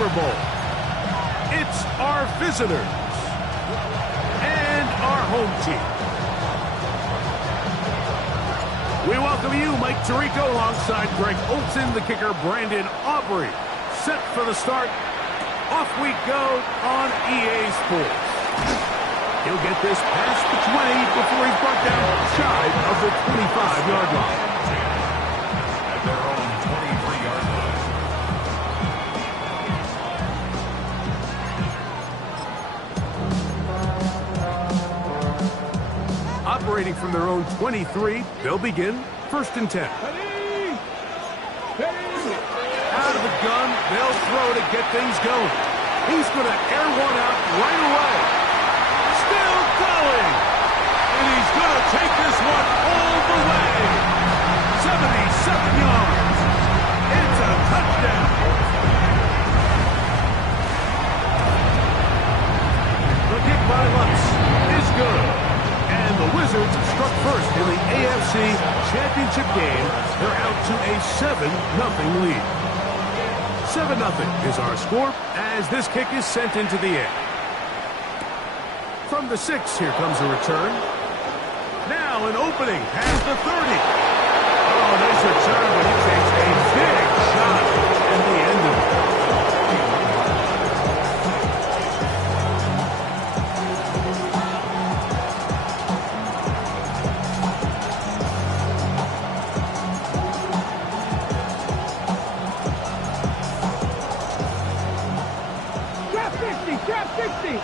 Super Bowl. It's our visitors and our home team. We welcome you, Mike Tirico, alongside Greg Olson, the kicker, Brandon Aubrey. Set for the start. Off we go on EA Sports. He'll get this past the 20 before he's brought down shy of the 25-yard line. At their own 23-yard line. Operating from their own 23, they'll begin 1st and 10. Out of the gun, they'll throw to get things going. He's going to air one out right away. Still going. And he's going to take this one all the way. 77 yards. It's a touchdown. The kick by Lutz is good. And the Wizards struck first in the AFC Championship game. They're out to a 7-0 lead. 7-0 is our score as this kick is sent into the air. From the 6, here comes a return. Now an opening past the 30. Oh, nice return, but he takes a big shot at the end of it. Trap 60.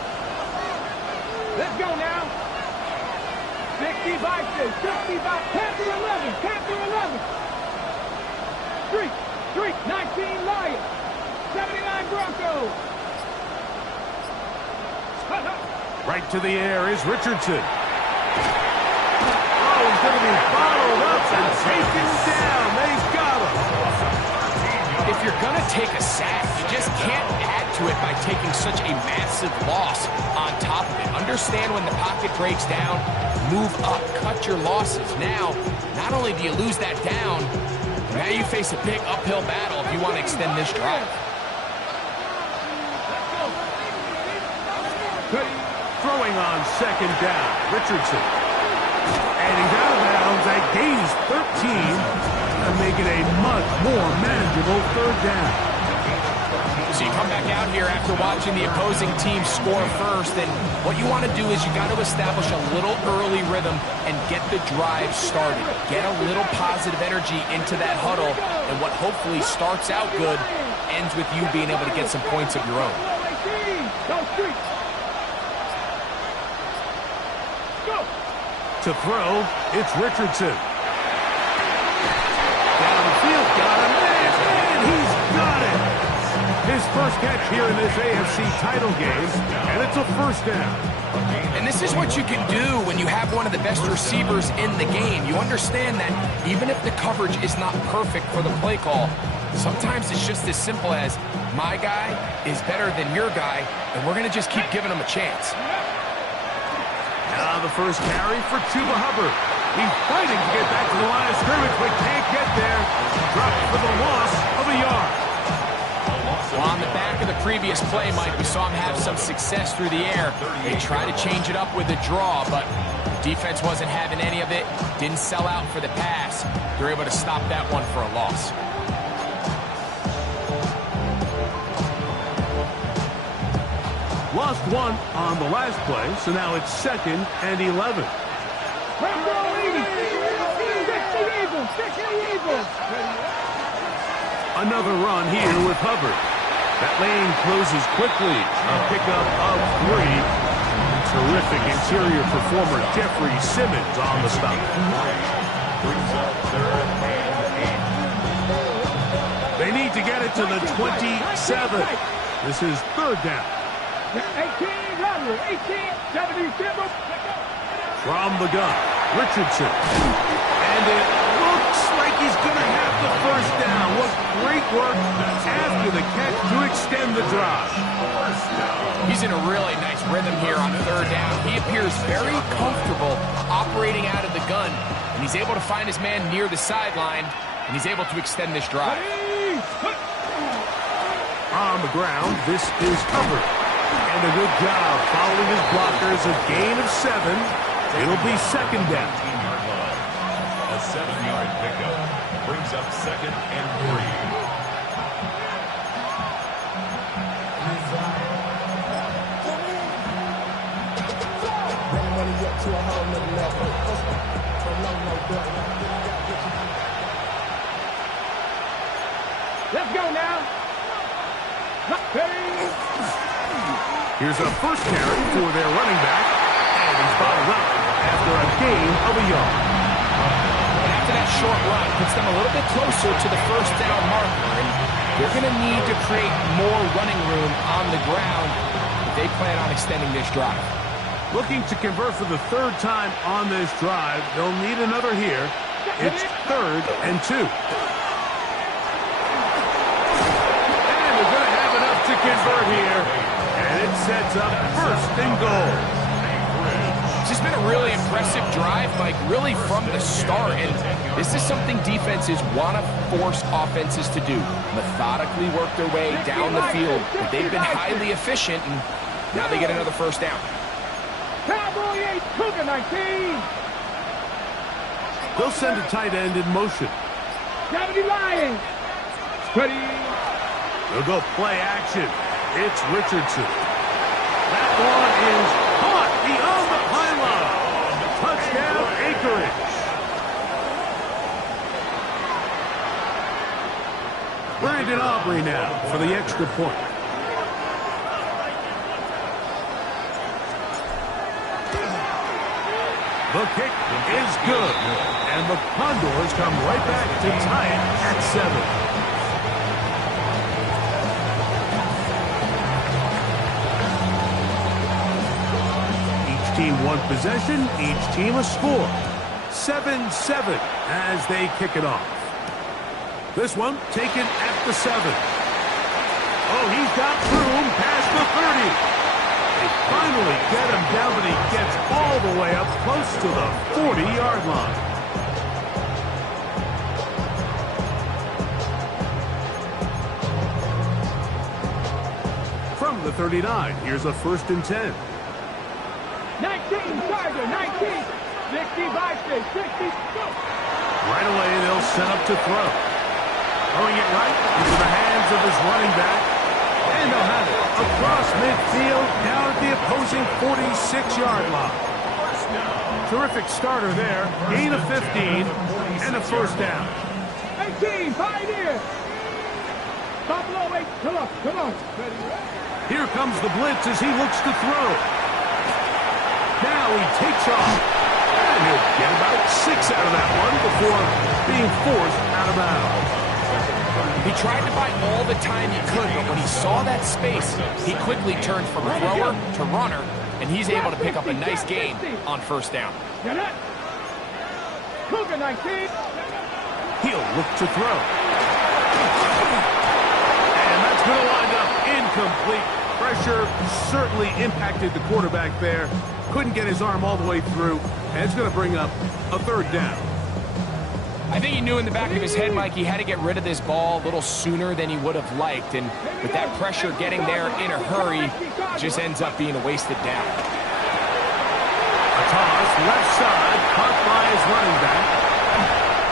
Let's go now. 65, 65, Panther 11, Panther 11. Streak, 19 Lions, 79 Broncos. Right to the air is Richardson. Oh, he's going to be followed up and taken down. They've got him. If you're going to take a sack, you just can't add to it by taking such a massive loss on top of it. Understand when the pocket breaks down, move up, cut your losses. Now, not only do you lose that down, now you face a big uphill battle if you want to extend this drive. Throwing on 2nd down, Richardson. And he's out of bounds at gains 13. And make it a much more manageable 3rd down. So you come back out here after watching the opposing team score first, and what you want to do is you got to establish a little early rhythm and get the drive started. Get a little positive energy into that huddle, and what hopefully starts out good ends with you being able to get some points of your own. To throw, it's Richardson. Downfield, got him, and he's got it. His first catch here in this AFC title game, and it's a 1st down. And this is what you can do when you have one of the best receivers in the game. You understand that even if the coverage is not perfect for the play call, sometimes it's just as simple as my guy is better than your guy, and we're going to just keep giving him a chance. Now the first carry for Chuba Hubbard. He's fighting to get back to the line of scrimmage, but can't get there. Dropped for the loss of a yard. Well, on the back of the previous play, Mike, we saw him have some success through the air. They tried to change it up with a draw, but the defense wasn't having any of it. Didn't sell out for the pass. They're able to stop that one for a loss. Lost one on the last play, so now it's 2nd and 11. Another run here with Hubbard. That lane closes quickly. A pickup of 3. Terrific interior performer Jeffrey Simmons on the stop. They need to get it to the 27. This is 3rd down. 77. From the gun, Richardson. And it looks like he's going to have the 1st down. What great work after the catch to extend the drive. He's in a really nice rhythm here on 3rd down. He appears very comfortable operating out of the gun, and he's able to find his man near the sideline, and he's able to extend this drive. on the ground. This is covered. And a good job following his blockers. A gain of 7. It'll be second down. 18-yard line. A 7-yard pickup brings up 2nd and 3. Let's go now. Here's a first carry for their running back, and he's bottled up after a gain of a yard. And after that short run, puts them a little bit closer to the first down marker, and they're going to need to create more running room on the ground if they plan on extending this drive. Looking to convert for the 3rd time on this drive. They'll need another here. It's 3rd and 2. And they're going to have enough to convert here. And it sets up 1st and goal. It's just been a really impressive drive, Mike, really from the start. And this is something defenses want to force offenses to do. Methodically work their way down the field. But they've been highly efficient, and now they get another first down. Cowboy 8, Cougar 19. They'll send a tight end in motion. 70 Lions. Ready. They'll go play action. It's Richardson. That one is caught beyond the pylon. Touchdown, Acreage. Brandon Aubrey now for the extra point. The kick is good, and the Condors come right back to tie it at 7. Each team one possession, each team a score. 7-7 as they kick it off. This one taken at the 7. Oh, he's got room past the 30. They finally get him down, but he gets all the way up close to the 40-yard line. From the 39, here's a 1st and 10. 19, Charger, 19. 60, Vikings, 60, go. Right away, they'll set up to throw. Throwing it right into the hands of his running back. And they'll have it across midfield, down at the opposing 46-yard line. Terrific starter there. Gain of 15 and a first down. 18, Pioneer. Buffalo 8, come on, come on. Here comes the blitz as he looks to throw. Now he takes off. And he'll get about 6 out of that one before being forced out of bounds. He tried to buy all the time he could, but when he saw that space, he quickly turned from thrower to runner, and he's able to pick up a nice gain on first down. Cougar 19. He'll look to throw. And that's going to wind up incomplete. Pressure certainly impacted the quarterback there. Couldn't get his arm all the way through, and it's going to bring up a 3rd down. I think he knew in the back of his head, Mike, he had to get rid of this ball a little sooner than he would have liked. And with that pressure getting there in a hurry, it just ends up being a wasted down. A toss, left side, caught by his running back.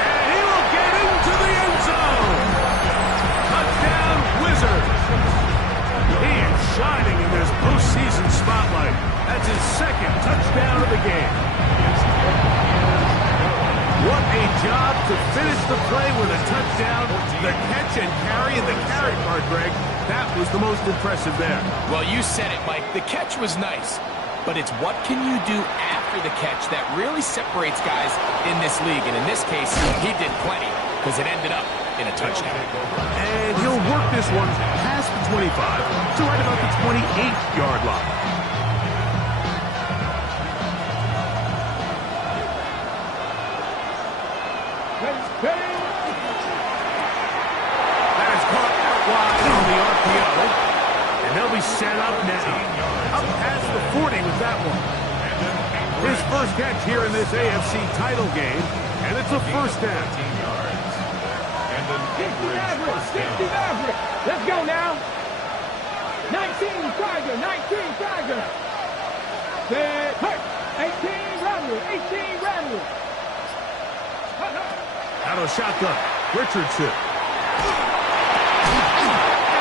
And he will get into the end zone. Touchdown, Wizards. He is shining in this postseason spotlight. That's his 2nd touchdown of the game. What a job to finish the play with a touchdown. The catch and carry, and the carry part, Greg, that was the most impressive there. Well, you said it, Mike. The catch was nice, but it's what can you do after the catch that really separates guys in this league. And in this case, he did plenty because it ended up in a touchdown. And he'll work this one past the 25 to right about the 28-yard line. That is caught out wide on the RPO. And they'll be set up now. Up past the 40 with that one. His first catch here in this AFC title game. And it's a first down. Let's go now. Tiger, 19 Tiger. Set, hurt. 18 Rattle, 18 Rattle. Out of shotgun, Richardson.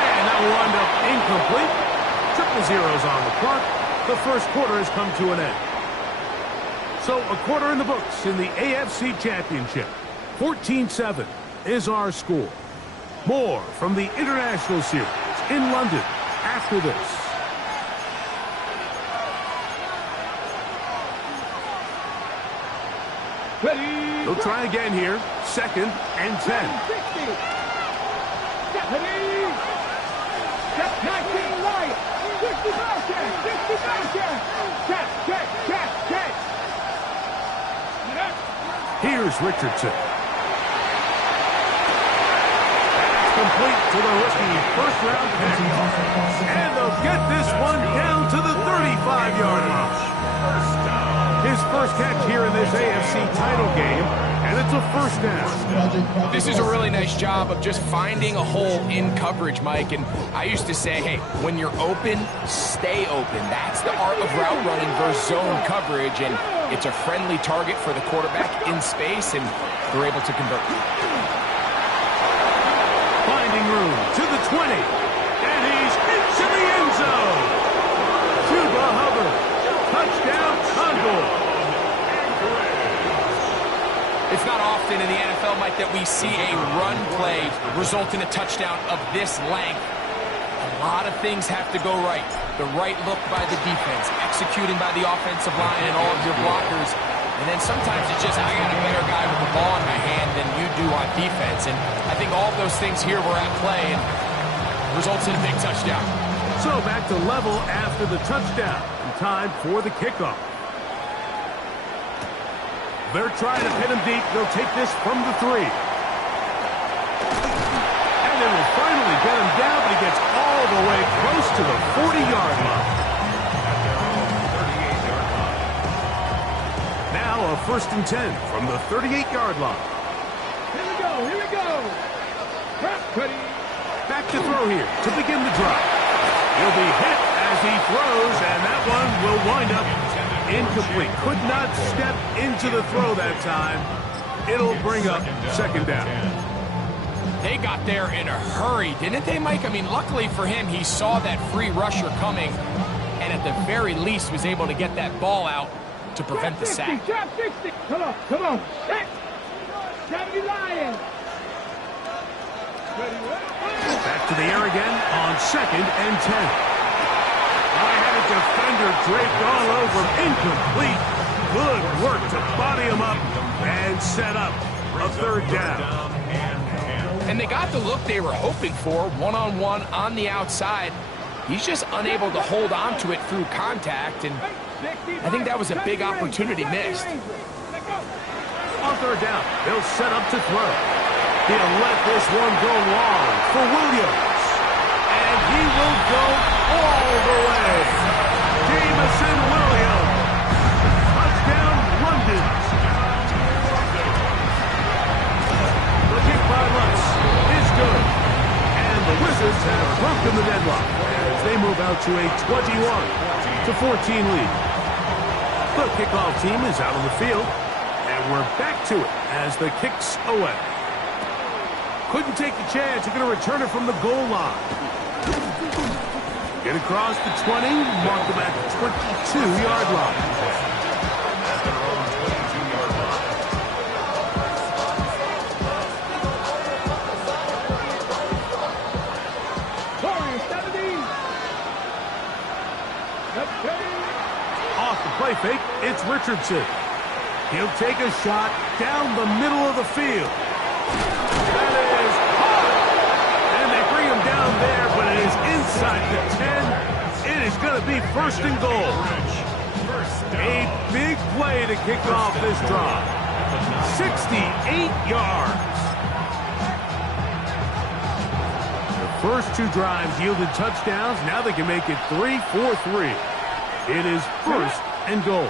And that will wind up incomplete. Triple zeros on the clock. The first quarter has come to an end. So a quarter in the books in the AFC Championship. 14-7 is our score. More from the International Series in London after this. They'll try again here. 2nd and 10. 19 right. 65 check. Here's Richardson. That's complete to the rookie first-round pick. And they'll get this one down to the 35-yard line. His first catch here in this AFC title game, and it's a first down. This is a really nice job of just finding a hole in coverage, Mike. And I used to say, hey, when you're open, stay open. That's the art of route running versus zone coverage, and it's a friendly target for the quarterback in space, and they're able to convert. Finding room to the 20, and he's into the end zone. Chuba Hubbard, touchdown, Condors. It's not often in the NFL, Mike, that we see a run play result in a touchdown of this length. A lot of things have to go right. The right look by the defense, executing by the offensive line and all of your blockers. And then sometimes it's just, I got a better guy with the ball in my hand than you do on defense. And I think all of those things here were at play and results in a big touchdown. So back to level after the touchdown. Time for the kickoff. They're trying to pin him deep. They'll take this from the 3. And they will finally get him down, but he gets all the way close to the 40-yard line. Now a 1st and 10 from the 38-yard line. Here we go. Ready. Back to throw here to begin the drive. He'll be hit as he throws, and that one will wind up incomplete. Could not step into the throw that time. It'll bring up 2nd down. They got there in a hurry, didn't they, Mike? I mean, luckily for him, he saw that free rusher coming, and at the very least was able to get that ball out to prevent the sack. Drop 60. Come on. Set. 70 Lions. Back to the air again on 2nd and 10. I had a defender draped all over him. Incomplete. Good work to body him up and set up a 3rd down. And they got the look they were hoping for, one-on-one on the outside. He's just unable to hold on to it through contact, and I think that was a big opportunity missed. On 3rd down, they'll set up to throw. He'll let this one go long for Williams. And he will go all the way. Jamison Williams. Touchdown, London. The kick by Lutz is good. And the Wizards have broken the deadlock as they move out to a 21-14 lead. The kickoff team is out on the field, and we're back to it as the kick's away. Couldn't take the chance. They're going to return it from the goal line. Get across the 20, mark them at the 22-yard line. Off the play fake, it's Richardson. He'll take a shot down the middle of the field. That is hot. And they bring him down there, but it is inside the 10. It is going to be 1st and goal. A big play to kick off this drive. 68 yards. The first 2 drives yielded touchdowns. Now they can make it 3-4-3. It is 1st and goal.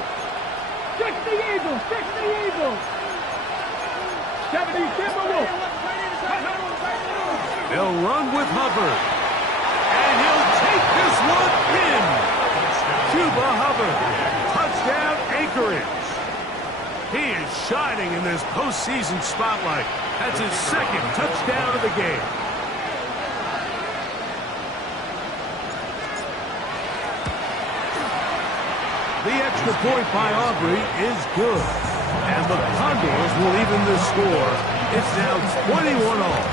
60 Eagles. 70 Timberwolves. They'll run with Hubbard. And he'll take this one in. shining in this postseason spotlight. That's his second touchdown of the game. The extra point by Aubrey is good. And the Condors will even the score. It's now 21-all.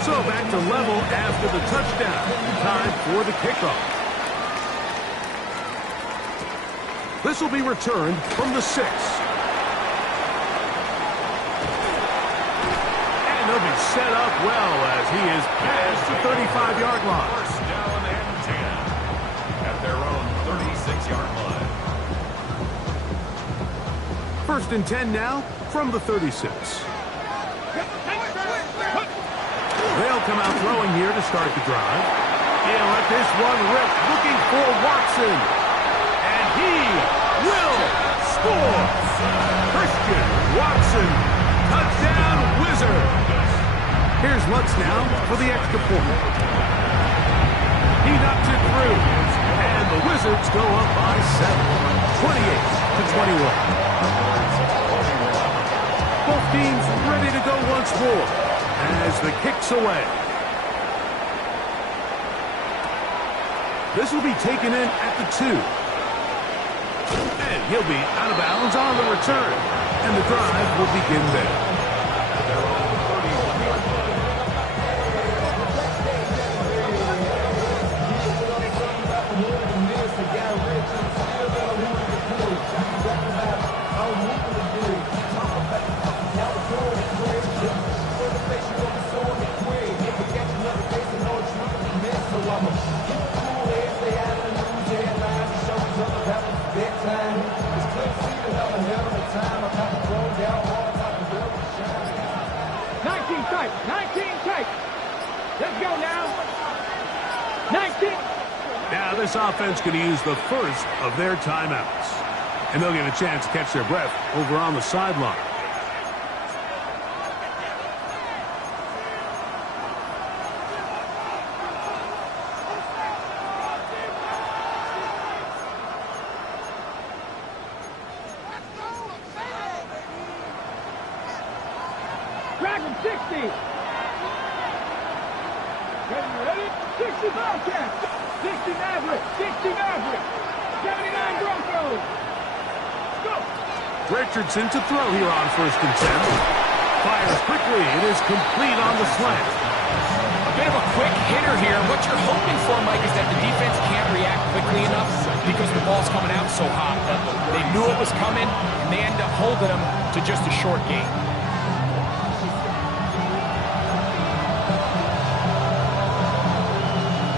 So back to level after the touchdown. Time for the kickoff. This will be returned from the 6. And he'll be set up well as he is past the 35-yard line. First down and 10 at their own 36-yard line. First and 10 now from the 36. They'll come out throwing here to start the drive. He'll let this one rip, looking for Watson. And he will score. Christian Watson, touchdown Wizard. Here's Lutz now for the extra point. He knocks it through. And the Wizards go up by 7, 28-21. Both teams ready to go once more as the kick's away. This will be taken in at the 2. And he'll be out of bounds on the return. And the drive will begin there. Let's go now. 19. Now this offense going to use the first of their timeouts. And they'll get a chance to catch their breath over on the sideline. Dragon 60. Ready? 60 Bobcats. 60 Maverick. 60 Maverick. 79 Broncos. Go. Richardson to throw here on first and 10. Fires quickly. It is complete on the slant. A bit of a quick hitter here. What you're hoping for, Mike, is that the defense can't react quickly enough because the ball's coming out so hot. They knew it was coming, and they end up holding them to just a short gain.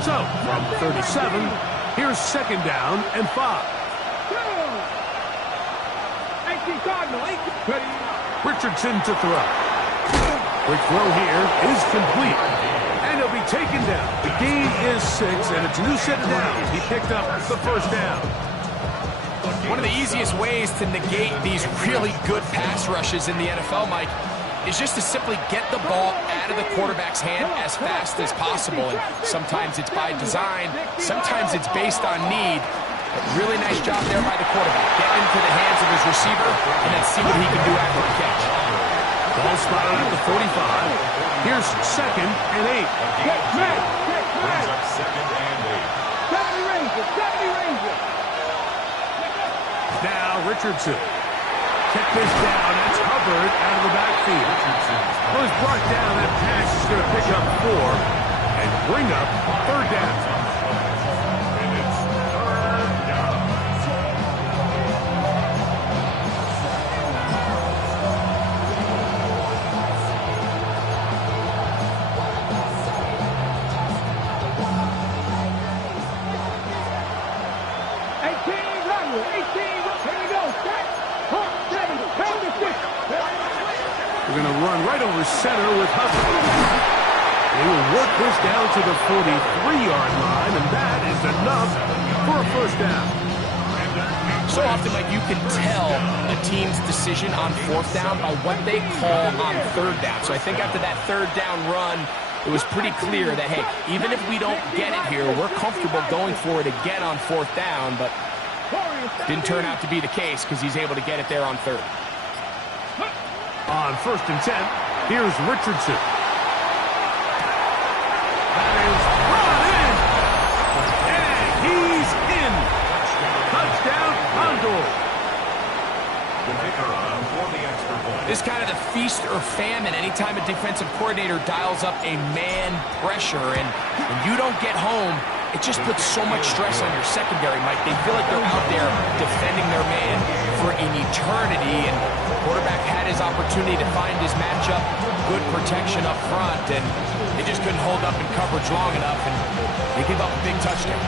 So, from 37, here's second down and 5. 18 Cardinal. Richardson to throw. Quick throw here is complete. And he'll be taken down. The gain is 6, and it's a new set of downs. He picked up the first down. One of the easiest ways to negate these really good pass rushes in the NFL, Mike, is just to simply get the ball out of the quarterback's hand as fast as possible. And sometimes it's by design, sometimes it's based on need. But really nice job there by the quarterback. Get into the hands of his receiver and then see what he can do after the catch. Ball spotted at the 45. Here's second and 8. Brings up second and 8. 70 Rangers. 70 Rangers. Now Richardson. Check this down. That's Hubbard out of the backfield. Was brought down. That pass is going to pick up 4 and bring up third down. And it's third down. We're going to run right over center with Hubbard. They will work this down to the 43-yard line, and that is enough for a first down. So often, Mike, you can tell a team's decision on fourth down by what they call on third down. So I think after that third down run, it was pretty clear that, hey, even if we don't get it here, we're comfortable going for it again on fourth down, but Didn't turn out to be the case because he's able to get it there on third. On 1st and 10, here's Richardson. That is brought in. And he's in. Touchdown, Condors. The kicker for the extra point. This is kind of the feast or famine anytime a defensive coordinator dials up a man pressure. And when you don't get home, it just puts so much stress on your secondary, Mike. They feel like they're out there defending their man for an eternity. And the quarterback had his opportunity to find his matchup, good protection up front, and they just couldn't hold up in coverage long enough, and they give up a big touchdown.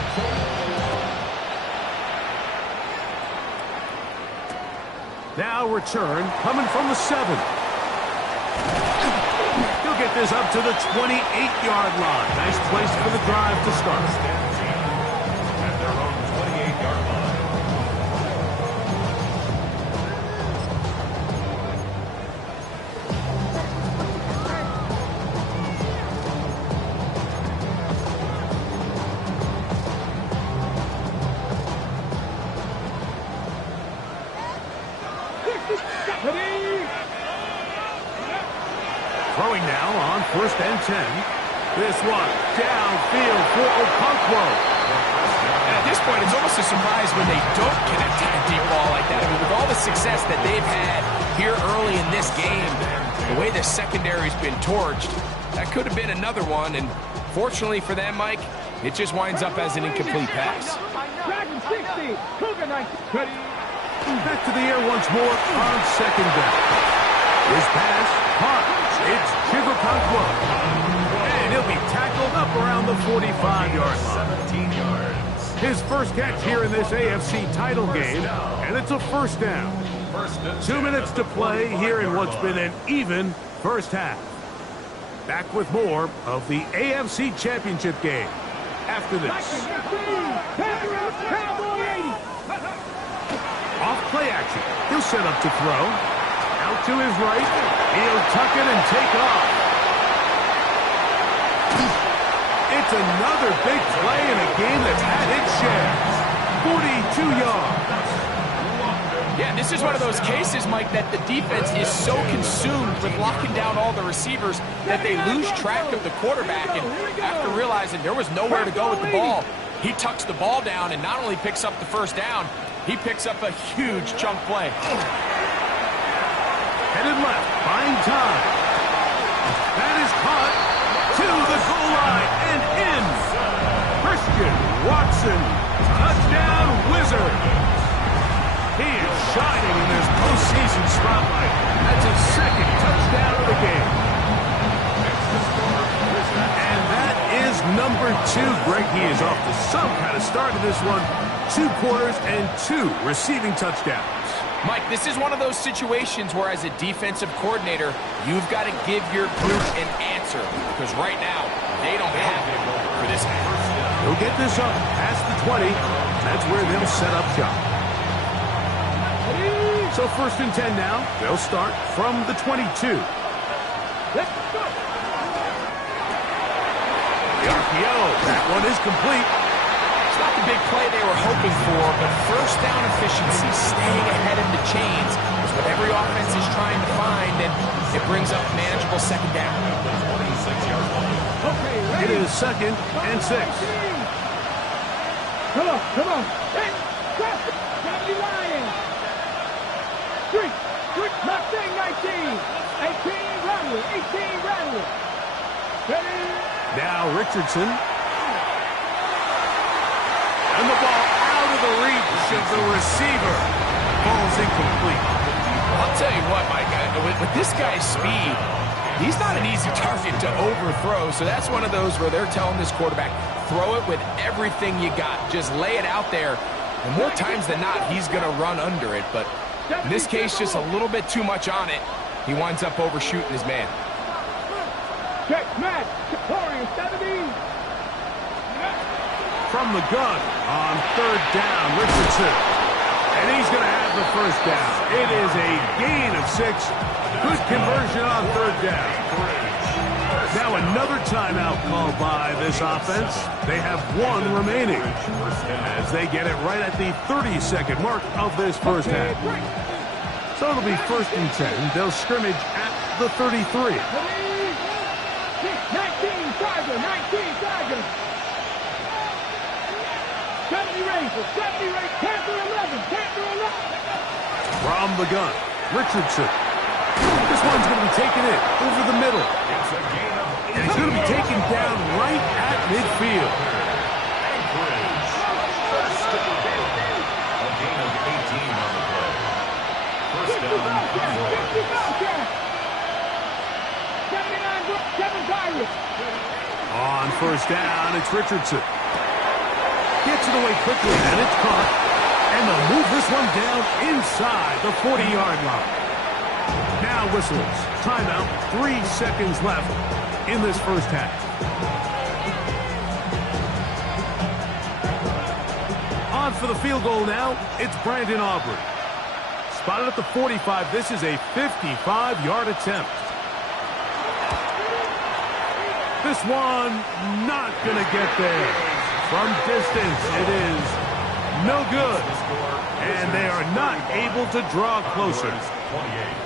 Now return coming from the 7. He'll get this up to the 28-yard line. Nice place for the drive to start. At their own 28-yard line. Throwing now on 1st and 10. This one downfield for Okonkwo. At this point, it's almost a surprise when they don't connect a deep ball like that. I mean, with all the success that they've had here early in this game, the way the secondary's been torched, that could have been another one. And fortunately for them, Mike, it just winds up as an incomplete pass. Dragon 60. Cougar 19. Back to the air once more on 2nd down. His pass caught. It's Okonkwo. And he'll be tackled up around the 45-yard line. 17 yards. His first catch here in this AFC title game, and it's a 1st down. 2 minutes to play here in what's been an even first half. Back with more of the AFC Championship game after this. Off play action. He'll set up to throw. Out to his right. He'll tuck it and take off. It's another big play in a game that's had its share. 42 yards. Yeah, this is one of those cases, Mike, that the defense is so consumed with locking down all the receivers that they lose track of the quarterback. And after realizing there was nowhere to go with the ball, he tucks the ball down and not only picks up the 1st down, he picks up a huge chunk play. Headed left, buying time. That is caught to the goal line and in. Christian Watson, touchdown Wizard. He is shining in this postseason spotlight. That's his 2nd touchdown of the game. And that is number 2. Greg, he is off to some kind of start in this one. 2 quarters and 2 receiving touchdowns. Mike, this is one of those situations where as a defensive coordinator, you've got to give your group an answer. Because right now, they don't have it for this half. He'll get this up past the 20. That's where they'll set up shop. So 1st and 10 now. They'll start from the 22. Let's go. The RPO. That one is complete. It's not the big play they were hoping for, but 1st down efficiency, staying ahead of the chains, is what every offense is trying to find, and it brings up manageable 2nd down. Okay, It ready? is 2nd and 6. Come on, come on. Hey, cross it. Gotta be lying. 3, not saying 19. 18, rattle it. 18, rattle it. Ready? Now Richardson. And the ball out of the reach of the receiver. Ball's incomplete. I'll tell you what, Mike, with this guy's speed, he's not an easy target to overthrow. So that's one of those where they're telling this quarterback, throw it with everything you got. Just lay it out there. And more times than not, he's going to run under it. But in this case, just a little bit too much on it. He winds up overshooting his man. Check, match. Warrior 70. From the gun on 3rd down, Richardson. And he's going to have the 1st down. It is a gain of 6. Good conversion on 3rd down. Now another timeout called by this offense. They have one remaining as they get it right at the 30-second mark of this first half. So it'll be 1st and 10. They'll scrimmage at the 33. 19 Tigers, 19 Tigers. 70 Rangers, 70 Rangers, Panther 11, Panther 11. From the gun, Richardson. This one's going to be taken in over the middle. And he's going to be taken down right at midfield. A gain of 18 on the play. First down, Condors. 79 Tigers. On 1st down, it's Richardson. Gets it away quickly, and it's caught. And they'll move this one down inside the 40-yard line. Now whistles. Timeout. 3 seconds left in this first half. On for the field goal now, it's Brandon Aubrey. Spotted at the 45. This is a 55-yard attempt. This one not going to get there. From distance, it is no good. And they are not able to draw closer. 28.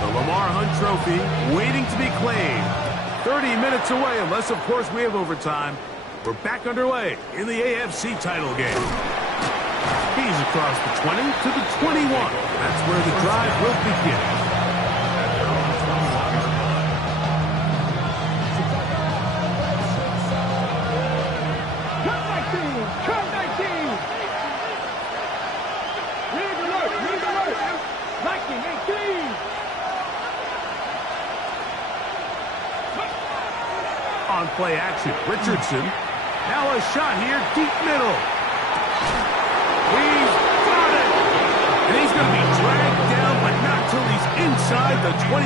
The Lamar Hunt Trophy waiting to be claimed. 30 minutes away, unless, of course, we have overtime. We're back underway in the AFC title game. He's across the 20 to the 21. That's where the drive will begin. On play action, Richardson. Now a shot here, deep middle. He's got it. And he's going to be dragged down, but not till he's inside the 25.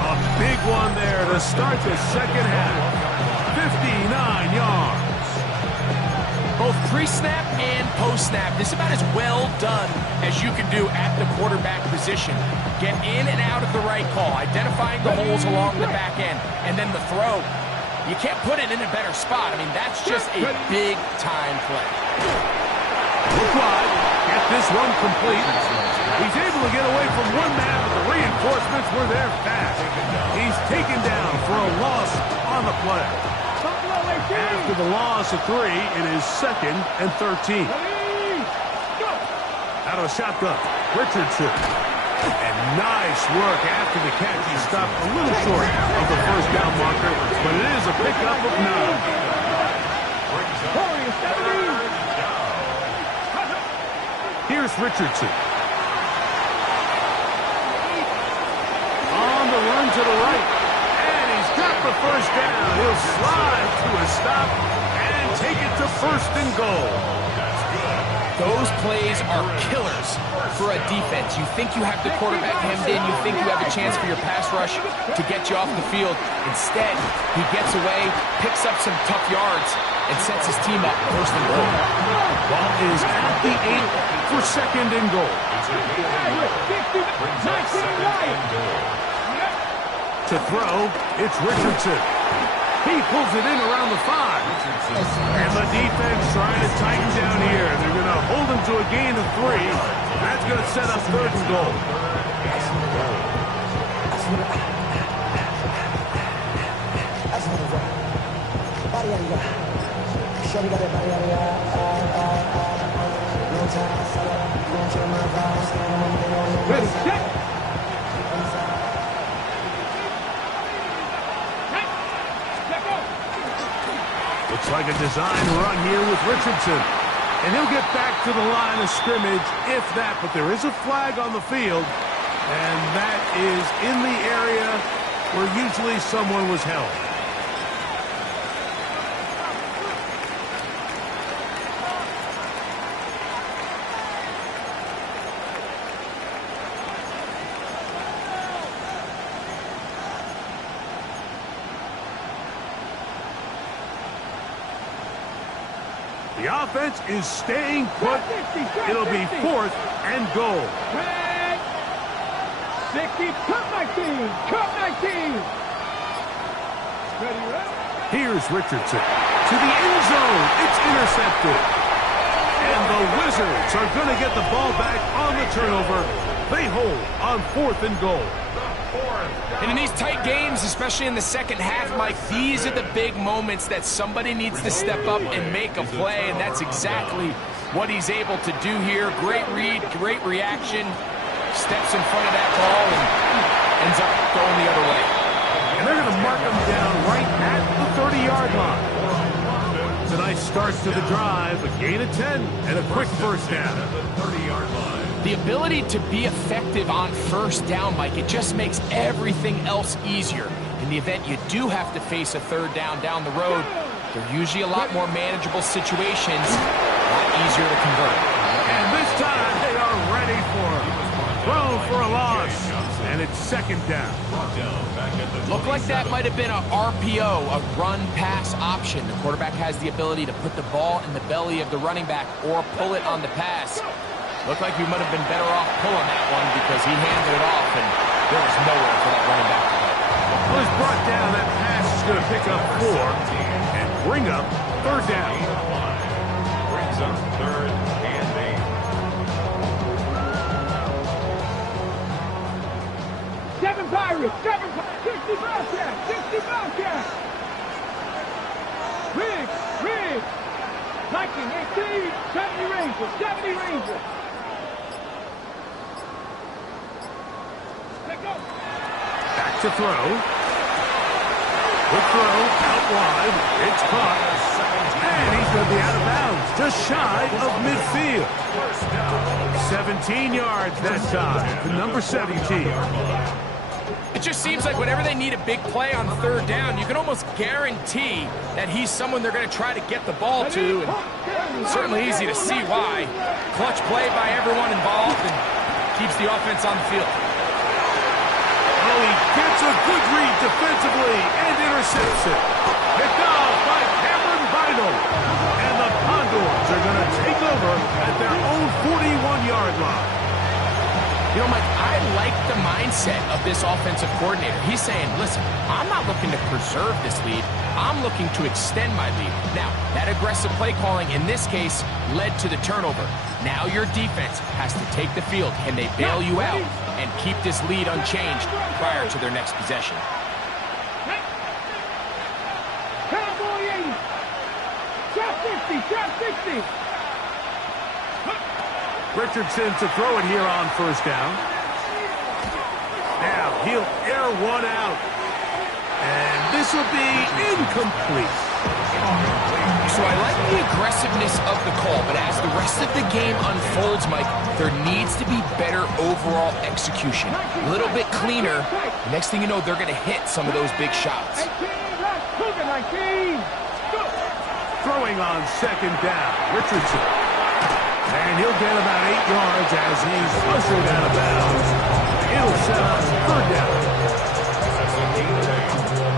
A big one there to start the second half. 59 yards. Both pre-snap and post-snap. This is about as well done as you can do at the quarterback position. Get in and out of the right call, identifying the holes along the back end, and then the throw. You can't put it in a better spot. I mean, that's just a big-time play. Look wide. Get this one complete. He's able to get away from one man, but the reinforcements were there fast. He's taken down for a loss on the play. After the loss of 3, it is 2nd and 13. Out of a shotgun, Richardson. And nice work after the catch. He stopped a little short of the first down marker, but it is a pickup of 9. Here's Richardson. On the run to the right. And he's got the first down. He'll slide to a stop and take it to 1st and goal. Those plays are killers for a defense. You think you have the quarterback hemmed in. You think you have a chance for your pass rush to get you off the field. Instead, he gets away, picks up some tough yards, and sets his team up 1st and goal. Ball is at the 8 for 2nd and goal. To throw, it's Richardson. He pulls it in around the 5. And the defense trying to tighten down here. They're going to hold him to a gain of 3. That's going to set up 3rd and goal. Ready, set. Looks like a design run here with Richardson. And he'll get back to the line of scrimmage, if that. But there is a flag on the field. And that is in the area where usually someone was held. The offense is staying put. It'll be 4th and goal. Red 60, cut 19, cut 19. Ready, right? Here's Richardson to the end zone. It's intercepted. And the Wizards are going to get the ball back on the turnover. They hold on 4th and goal. And in these tight games, especially in the second half, Mike, these are the big moments that somebody needs to step up and make a play, and that's exactly what he's able to do here. Great read, great reaction, steps in front of that ball and ends up going the other way. And they're going to mark him down right at the 30-yard line. It's a nice start to the drive, a gain of 10, and a quick first down. The ability to be effective on first down, Mike, it just makes everything else easier. In the event you do have to face a third down the road, they're usually a lot more manageable situations, a lot easier to convert. And this time they are ready for him. Thrown for a loss, and it's 2nd down. Looked like that might have been a RPO, a run-pass option. The quarterback has the ability to put the ball in the belly of the running back or pull it on the pass. Looked like we might have been better off pulling that one because he handed it off, and there was nowhere for that running back to go. Well, it's brought down. That pass is going to pick up 4 and bring up 3rd down. Brings up 3rd and 8. 7 Pirates, 60 Bobcats, 60 Bobcats. Riggs. 19, 18, 70 Rangers, 70 Rangers. Back to throw. Quick throw, out wide. It's caught. And he's going to be out of bounds, just shy of midfield. 17 yards that time, the number 17. It just seems like whenever they need a big play on 3rd down, you can almost guarantee that he's someone they're going to try to get the ball to. And certainly easy to see why. Clutch play by everyone involved and keeps the offense on the field. Oh, he gets a good read defensively and intercepts it. Picked off by Cameron Vidal. And the Condors are going to take over at their own 41-yard line. You know, Mike, I like the mindset of this offensive coordinator. He's saying, listen, I'm not looking to preserve this lead. I'm looking to extend my lead. Now, that aggressive play calling in this case led to the turnover. Now your defense has to take the field. Can they bail you out and keep this lead unchanged prior to their next possession? Cowboy 80. Shot 50, shot 60. Richardson to throw it here on 1st down. Now he'll air one out. And this will be incomplete. So I like the aggressiveness of the call, but as the rest of the game unfolds, Mike, there needs to be better overall execution. A little bit cleaner. Next thing you know, they're going to hit some of those big shots. 19. Throwing on 2nd down. Richardson. And he'll get about 8 yards as he's ushered out of bounds. It'll set up 3rd down.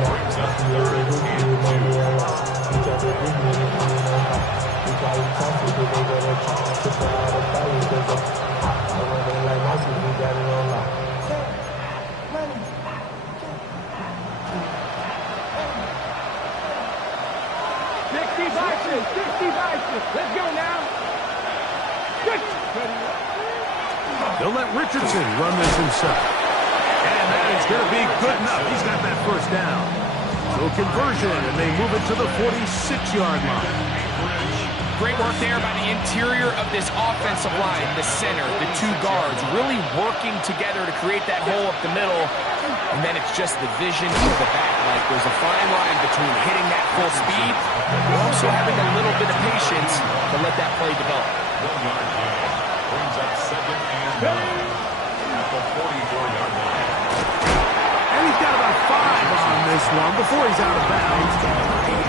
Brings up 3rd and 2. 60 Bison. Let's go now. They'll let Richardson run this himself. And that is going to be good enough. He's got that 1st down. So conversion, and they move it to the 46-yard line. Great work there by the interior of this offensive line, the center, the 2 guards, really working together to create that hole up the middle. And then it's just the vision of the back. Like there's a fine line between hitting that full speed and also having a little bit of patience to let that play develop. 1 yard gain. Brings up 2nd and 9 at the 44-yard line. And he's got about 5 on this one before he's out of bounds.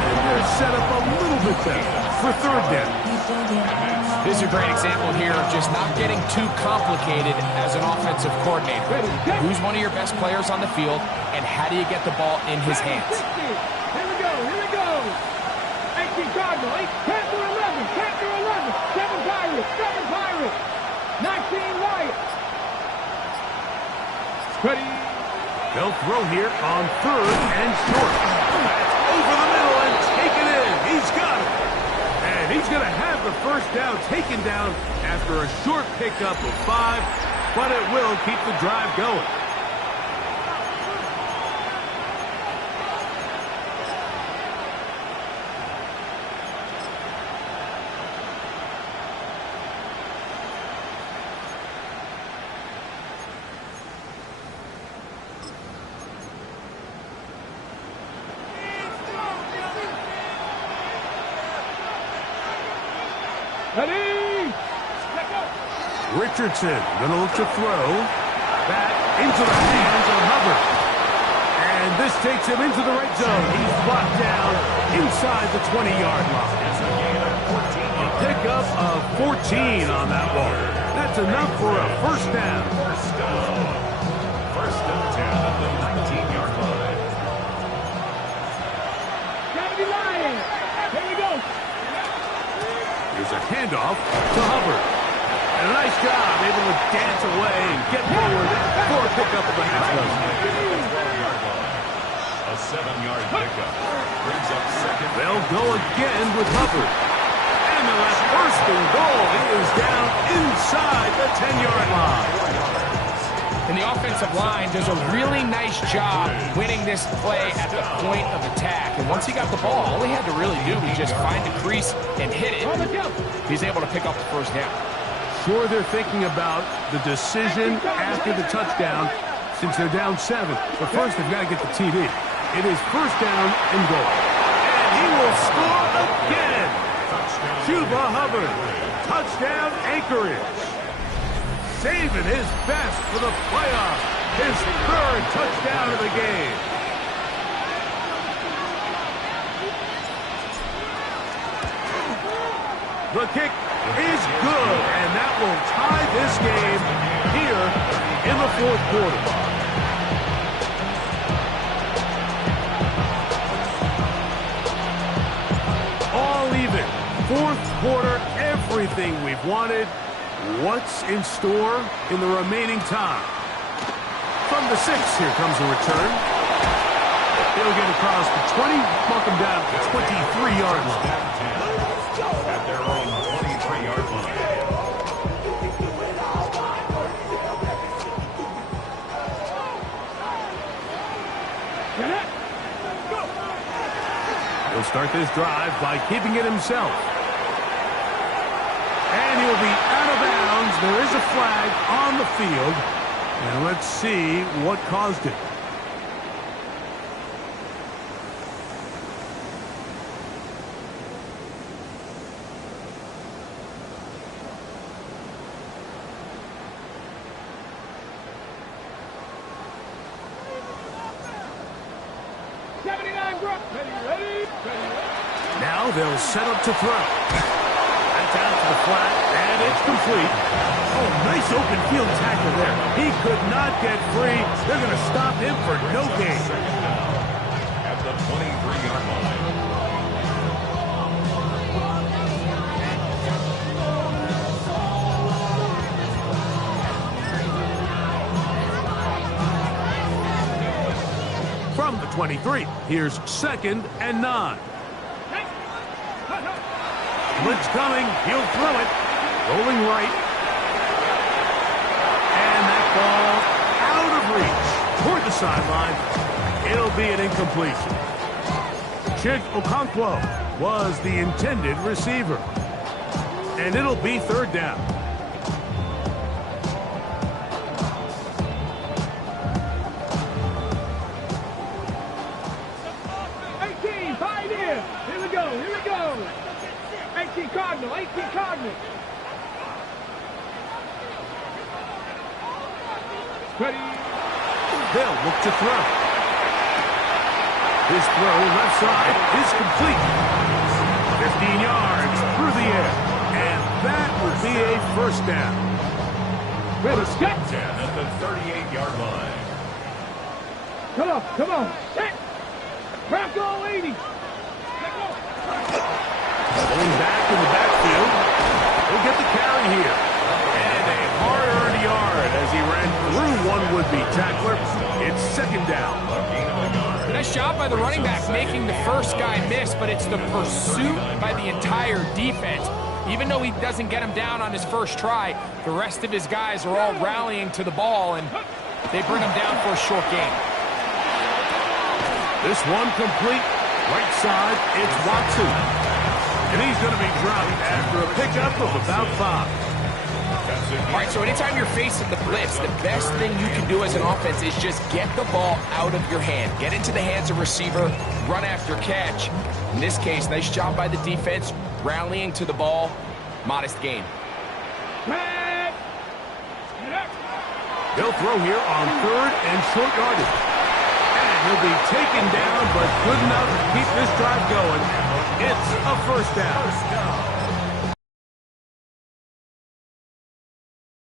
And they're set up a little bit better for 3rd down. This is a great example here of just not getting too complicated as an offensive coordinator. Who's one of your best players on the field, and how do you get the ball in his hands? Here we go. 18 Cardinal, 10 to 11. After 11, 7 Pirates, 19 Lions. Ready. They'll throw here on 3rd and short. That's over the middle and taken in. He's got it. And he's going to have the first down taken down after a short pickup of 5, but it will keep the drive going. Ready. Richardson going to look to throw. That into the hands of Hubbard. And this takes him into the red zone. He's brought down inside the 20-yard line. A pickup of 14 on that one. That's enough for a first down. First and 10 at the 19-yard line. 70 Lions. Here we go. Here's a handoff to Hubbard. And a nice job, able to dance away and get forward for a pickup of the half dozen. A 7-yard pickup brings up second. They'll go again with Hubbard. And the left first and goal. He is down inside the 10-yard line. And the offensive line does a really nice job winning this play at the point of attack. And once he got the ball, all he had to really do was just find the crease and hit it. He's able to pick up the first down. Sure, they're thinking about the decision after the touchdown since they're down 7. But first, they've got to get the TD. It is first down and goal. And he will score again. Chuba Hubbard. Touchdown Anchorage. Saving his best for the playoffs. His 3rd touchdown of the game. The kick is good, and that will tie this game here in the 4th quarter. All even. 4th quarter, everything we've wanted. What's in store in the remaining time? From the 6, here comes a return. He'll get across the 20, mark him down at the 23-yard line. At their own 23-yard line. He'll start this drive by keeping it himself. And he'll be out of bounds. There is a flag on the field. And let's see what caused it. Now they'll set up to throw. That's out to the flat, and it's complete. Oh, nice open field tackle there. He could not get free. They're going to stop him for no gain. At the 23-yard line. From the 23, here's 2nd and 9. Blitz coming. He'll throw it. Rolling right. And that ball out of reach. Toward the sideline. It'll be an incompletion. Chig Okonkwo was the intended receiver. And it'll be 3rd down. Cardinal, 18 Cardinal. Ready. They'll look to throw. This throw left side is complete. 15 yards through the air. And that would be a first down. Ready, set. 10 at the 38-yard line. Come on. Set. Bronco 80. Going back in the backfield. get the carry here. And a hard-earned yard as he ran through one would-be tackler. It's second down. Nice job by the running back making the first guy miss, but it's the pursuit by the entire defense. Even though he doesn't get him down on his first try, the rest of his guys are all rallying to the ball, and they bring him down for a short gain. This one complete. Right side, it's Watson. And he's going to be dropped after a pickup of about 5. All right, so anytime you're facing the blitz, the best thing you can do as an offense is just get the ball out of your hand. Get into the hands of receiver, run after catch. In this case, nice job by the defense, rallying to the ball. Modest gain. They'll throw here on 3rd and short yardage. And he'll be taken down, but good enough to keep this drive going. It's a first down.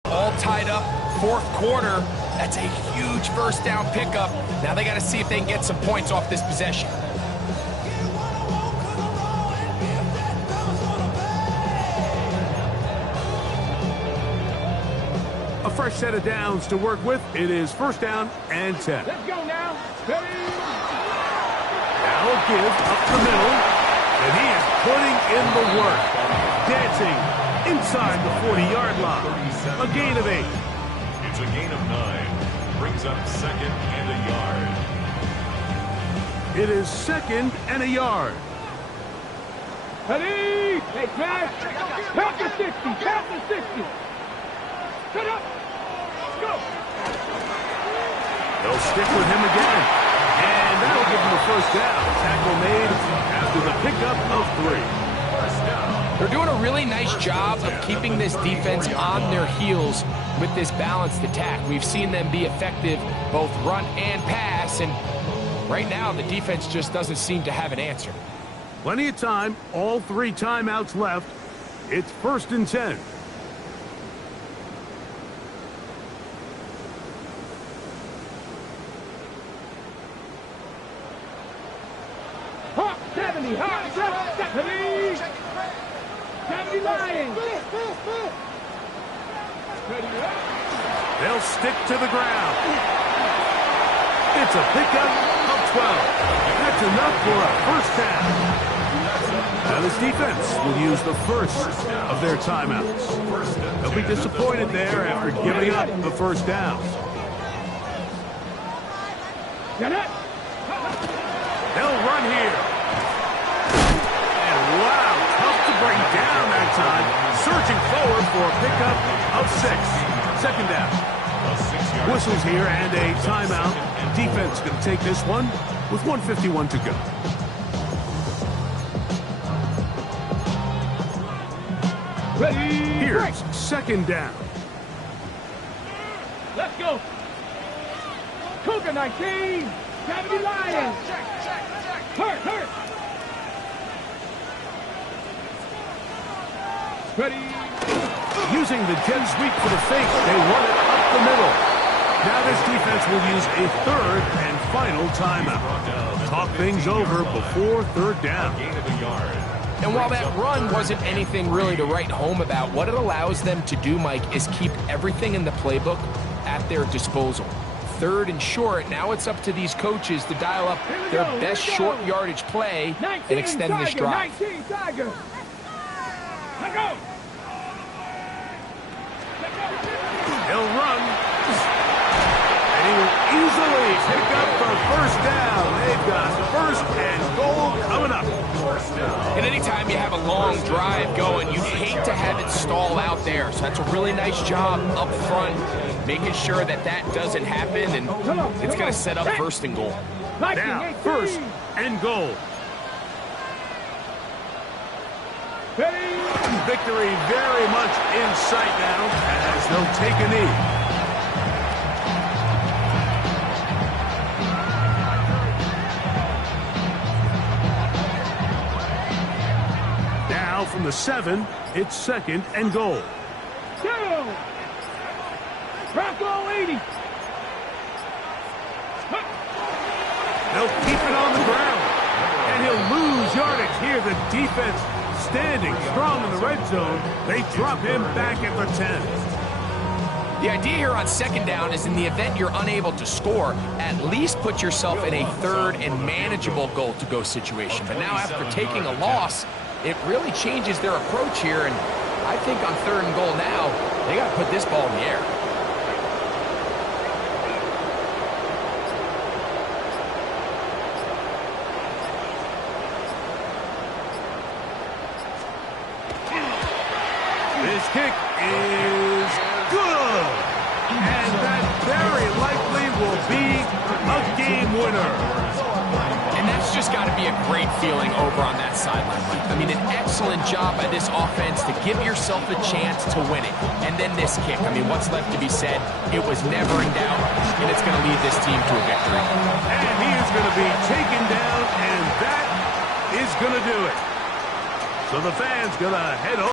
All tied up, 4th quarter. That's a huge first down pickup. Now they got to see if they can get some points off this possession. A fresh set of downs to work with. It is first down and 10. Let's go now. Ready? Now a give up the middle. And he is putting in the work. Dancing inside the 40-yard line. A gain of 8. It's a gain of 9. Brings up 2nd and a yard. It is 2nd and a yard. Ready? Hey, Trash. Count to 60. Count to 60. Shut up. Go. They'll stick with him again. And that'll give him a first down. Tackle made after the pickup of 3. They're doing a really nice job of keeping this defense on their heels with this balanced attack. We've seen them be effective both run and pass, and right now the defense just doesn't seem to have an answer. Plenty of time. All 3 timeouts left. It's 1st and 10. Hawk 70. Hawk 70. 70 Lions. They'll stick to the ground. It's a pickup of 12. That's enough for a first down. Now this defense will use the first of their timeouts. They'll be disappointed there after giving up the first down. Get it. They'll run here. And wow, tough to bring down that time. Surging forward for a pickup of 6. Second down. Whistles here and a timeout. Defense going to take this one with 1:51 to go. Ready. Here's second down. Let's go. Cougar 19. 70 Lions. Hurt. Ready. Using the jet sweep for the fake, they run it up the middle. Now this defense will use a 3rd and final timeout. Talk things over before 3rd down. And while that run wasn't anything really to write home about, what it allows them to do, Mike, is keep everything in the playbook at their disposal. 3rd and short, now it's up to these coaches to dial up their best short yardage play and extend this drive. 19 Tiger. Let's go. He'll run. And he will easily pick up the first down. They've got first and goal coming up. And anytime you have a long drive going, you'd hate to have it stall out there. So that's a really nice job up front, making sure that that doesn't happen, and it's going to set up first and goal. Now, first and goal. Victory very much in sight now as they'll take a knee. Now from the 7, it's second and goal. Bronco 80. They'll keep it on the ground. And he'll lose yardage here. The defense standing strong in the red zone, they drop him back at the 10. The idea here on second down is in the event you're unable to score, at least put yourself in a third and manageable goal-to-go situation. But now after taking a loss, it really changes their approach here, and I think on third and goal now, they got to put this ball in the air. This kick is good. And that very likely will be a game winner. And that's just got to be a great feeling over on that sideline, Mike. I mean, an excellent job by this offense to give yourself a chance to win it. And then this kick, I mean, what's left to be said? It was never in doubt, and it's going to lead this team to a victory. And he is going to be taken down, and that is going to do it. So the fans going to head over.